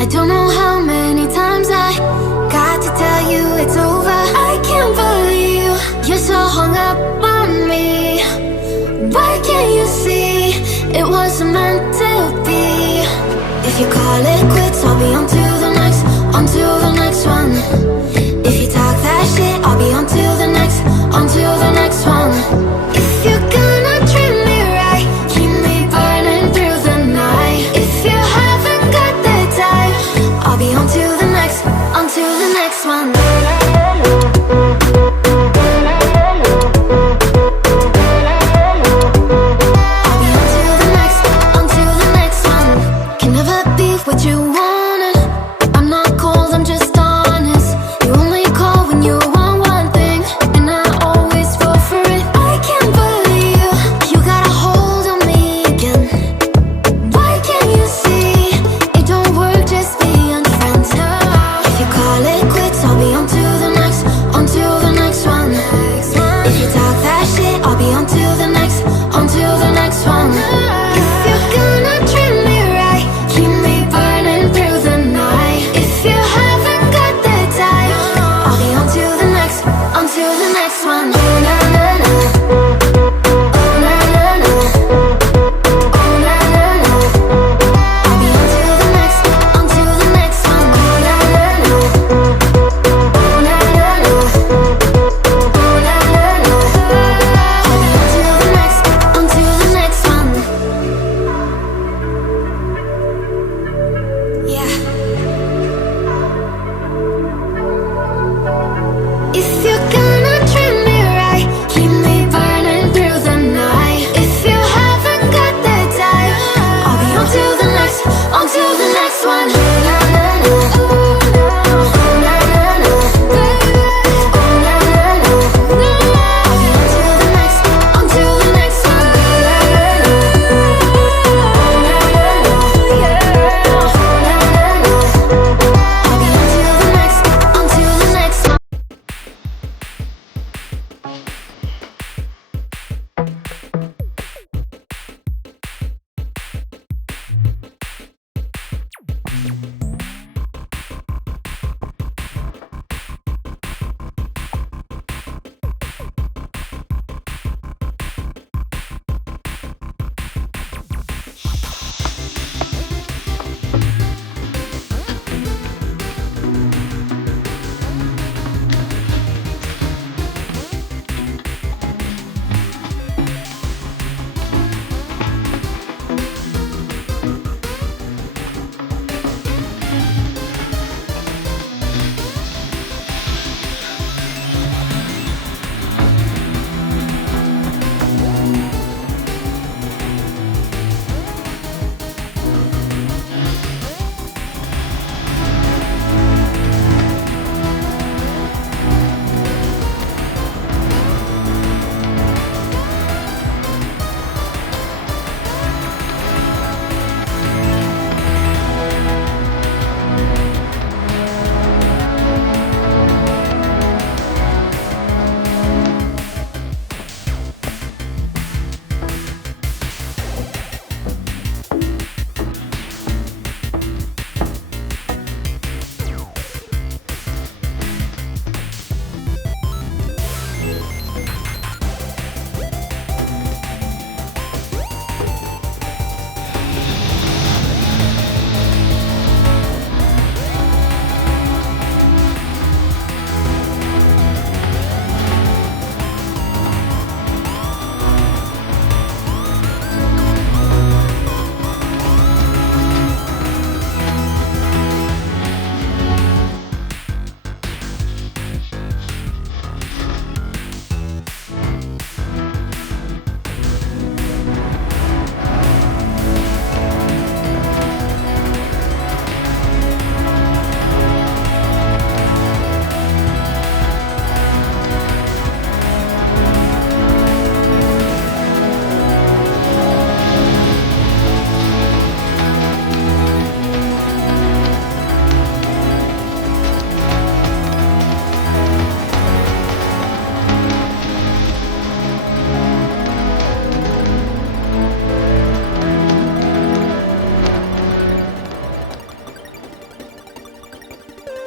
I don't know how many times I got to tell you it's over. I can't believe you're so hung up on me. Why can't you see it wasn't meant to be? If you call it quits, I'll be on to the next, on to the next one. If you talk that shit, I'll be on to the next, on to the next one. If you're gonna treat me right, keep me burning through the night. If you haven't got the time, I'll be on to the next, on to the next one. What you wanted, I'm not cold, I'm just honest. You only call when you want one thing, and I always fall for it. I can't believe you got a hold on me again. Why can't you see it don't work just being friends? If you call it quits, I'll be on to the next, on to the next one. If you talk that shit, I'll be on to the next, on to the next one. If you're gonna treat me right, keep me burning through the night. If you haven't got the time, I'll be on to the next, on to the next one. Oh na na na, oh na na na, oh na na na. I'll be on to the next, on to the next one. Oh na na na, oh na na na, oh na na na. I'll be on to the next, on to the next one. Yeah. If you're gonna treat me right, keep me burning through the night. If you haven't got the time, I'll be on to the next, on to the next one.